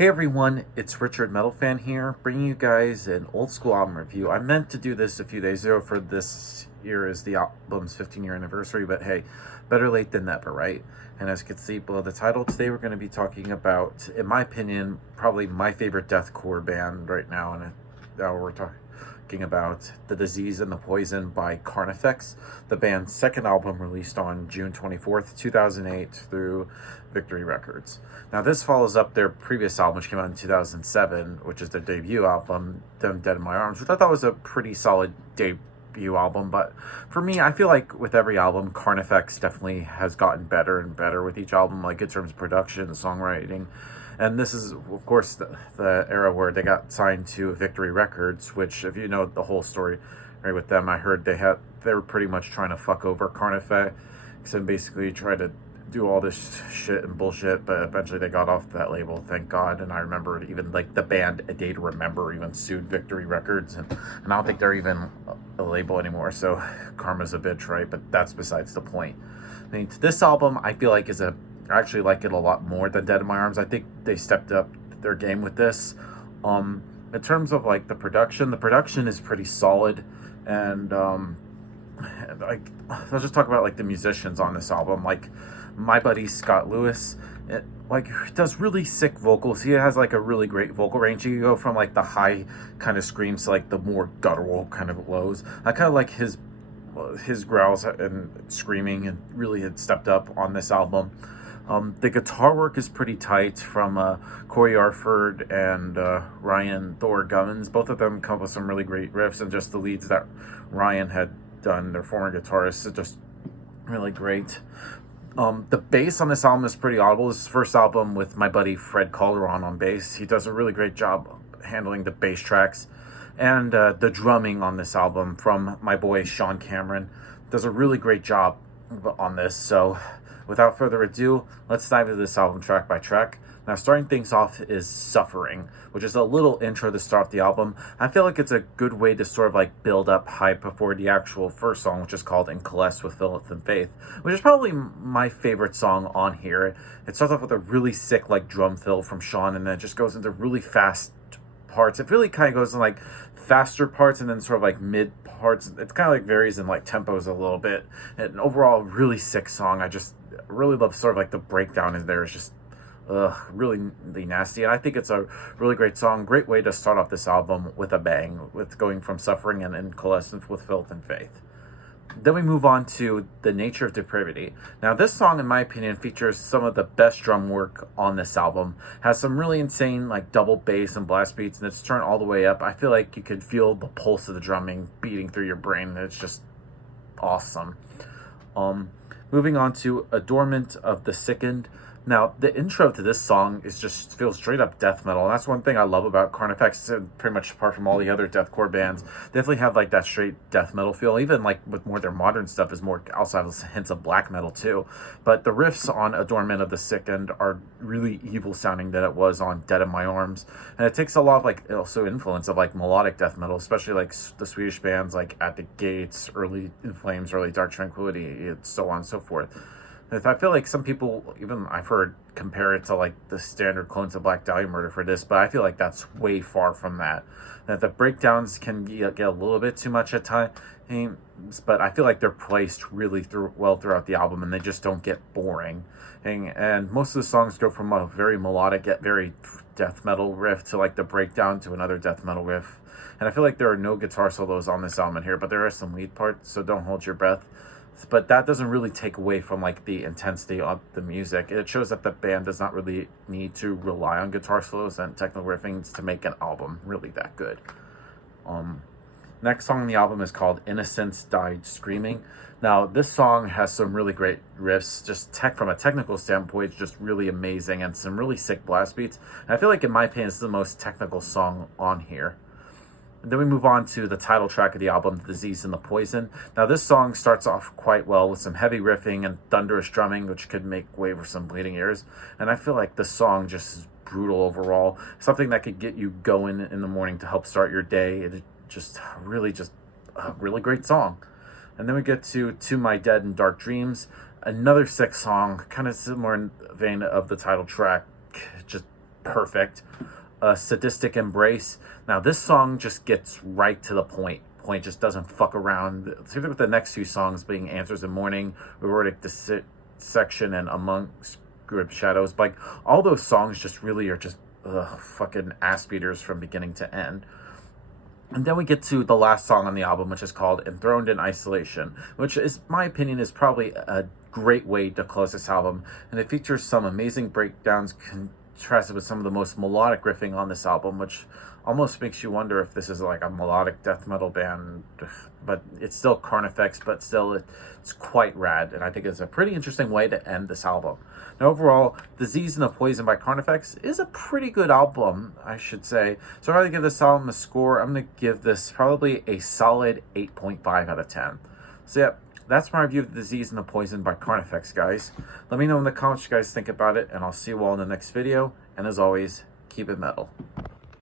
Hey everyone, it's Richard Metal Fan here, bringing you guys an old school album review. I meant to do this a few days ago for this year is the album's 15-year anniversary, but hey, better late than never, right? And as you can see below the title, today we're going to be talking about, in my opinion, probably my favorite deathcore band right now, and now we're talking about The Disease and the Poison by Carnifex, the band's second album released on June 24th, 2008 through Victory Records. Now this follows up their previous album, which came out in 2007, which is their debut album, Them Dead in My Arms, which I thought was a pretty solid debut album. But for me, I feel like with every album, Carnifex definitely has gotten better and better with each album, like in terms of production and songwriting. And this is, of course, the era where they got signed to Victory Records, which, if you know the whole story right with them, I heard they were pretty much trying to fuck over Carnifex and basically try to do all this shit and bullshit, but eventually they got off that label, thank God. And I remember even like the band A Day to Remember even sued Victory Records, and I don't think they're even a label anymore, so karma's a bitch, right? But that's besides the point. I mean, this album I feel like I actually like it a lot more than Dead in My Arms. I think they stepped up their game with this. In terms of like the production is pretty solid, and let's just talk about like the musicians on this album. Like my buddy Scott Lewis, does really sick vocals. He has like a really great vocal range. You go from like the high kind of screams to like the more guttural kind of lows. I kind of like his growls and screaming, and really had stepped up on this album. The guitar work is pretty tight from Corey Arford and Ryan Thor Gummins. Both of them come up with some really great riffs, and just the leads that Ryan had done, their former guitarist, is just really great. The bass on this album is pretty audible. This is the first album with my buddy Fred Calderon on bass. He does a really great job handling the bass tracks. And the drumming on this album from my boy Sean Cameron does a really great job on this. So without further ado, let's dive into this album track by track. Now, starting things off is Suffering, which is a little intro to start the album. I feel like it's a good way to sort of like build up hype before the actual first song, which is called In Celeste with Filth and Faith, which is probably my favorite song on here. It starts off with a really sick like drum fill from Sean, and then it just goes into really fast parts. It really kind of goes in like faster parts and then sort of like mid parts. It's kind of like varies in like tempos a little bit. And overall, really sick song. I just really love sort of like the breakdown in there is just really nasty. And I think it's a really great song. Great way to start off this album with a bang, with going from Suffering and In Celeste with Filth and Faith. Then we move on to The Nature of Depravity. Now this song, in my opinion, features some of the best drum work on this album. Has some really insane like double bass and blast beats, and it's turned all the way up. I feel like you could feel the pulse of the drumming beating through your brain. It's just awesome. Moving on to Adornment of the Sickened. Now, the intro to this song feels straight up death metal. And that's one thing I love about Carnifex, pretty much apart from all the other deathcore bands. They definitely have like that straight death metal feel. Even like with more their modern stuff is more, also has hints of black metal too. But the riffs on Adornment of the Sickened are really evil sounding than it was on Dead in My Arms. And it takes a lot of like also influence of like melodic death metal, especially like the Swedish bands like At the Gates, Early In Flames, Early Dark Tranquility, and so on and so forth. I feel like some people, even I've heard, compare it to like the standard clones of Black Dahlia Murder for this, but I feel like that's way far from that. That the breakdowns can get a little bit too much at times, but I feel like they're placed really well throughout the album, and they just don't get boring. And most of the songs go from a very melodic yet very death metal riff to like the breakdown to another death metal riff. And I feel like there are no guitar solos on this album here, but there are some lead parts, so don't hold your breath. But that doesn't really take away from like the intensity of the music. It shows that the band does not really need to rely on guitar solos and technical riffings to make an album really that good. Next song on the album is called Innocence Died Screaming. Now this song has some really great riffs, just from a technical standpoint, it's just really amazing, and some really sick blast beats. And I feel like in my opinion it's the most technical song on here. And then we move on to the title track of the album, The Disease and the Poison. Now this song starts off quite well with some heavy riffing and thunderous drumming, which could make way for some bleeding ears. And I feel like the song just is brutal overall. Something that could get you going in the morning to help start your day. It's just a really great song. And then we get to My Dead and Dark Dreams. Another sick song, kind of similar in the vein of the title track. Just perfect. Sadistic Embrace. Now this song just gets right to the point. Just doesn't fuck around. Same with the next two songs being Answers in Morning, Aortic Dissection, and Amongst Good Shadows. Like, all those songs just really are just fucking ass beaters from beginning to end. And then we get to the last song on the album, which is called Enthroned in Isolation, which is, my opinion, is probably a great way to close this album. And it features some amazing breakdowns contrasted with some of the most melodic riffing on this album, which almost makes you wonder if this is like a melodic death metal band. But it's still Carnifex, but still it's quite rad, and I think it's a pretty interesting way to end this album. Now overall, Disease and the Poison by Carnifex is a pretty good album, I should say. So I'm going to give this album a score. I'm going to give this probably a solid 8.5 out of 10. So yeah, that's my review of Disease and the Poison by Carnifex, guys. Let me know in the comments what you guys think about it, and I'll see you all in the next video. And as always, keep it metal.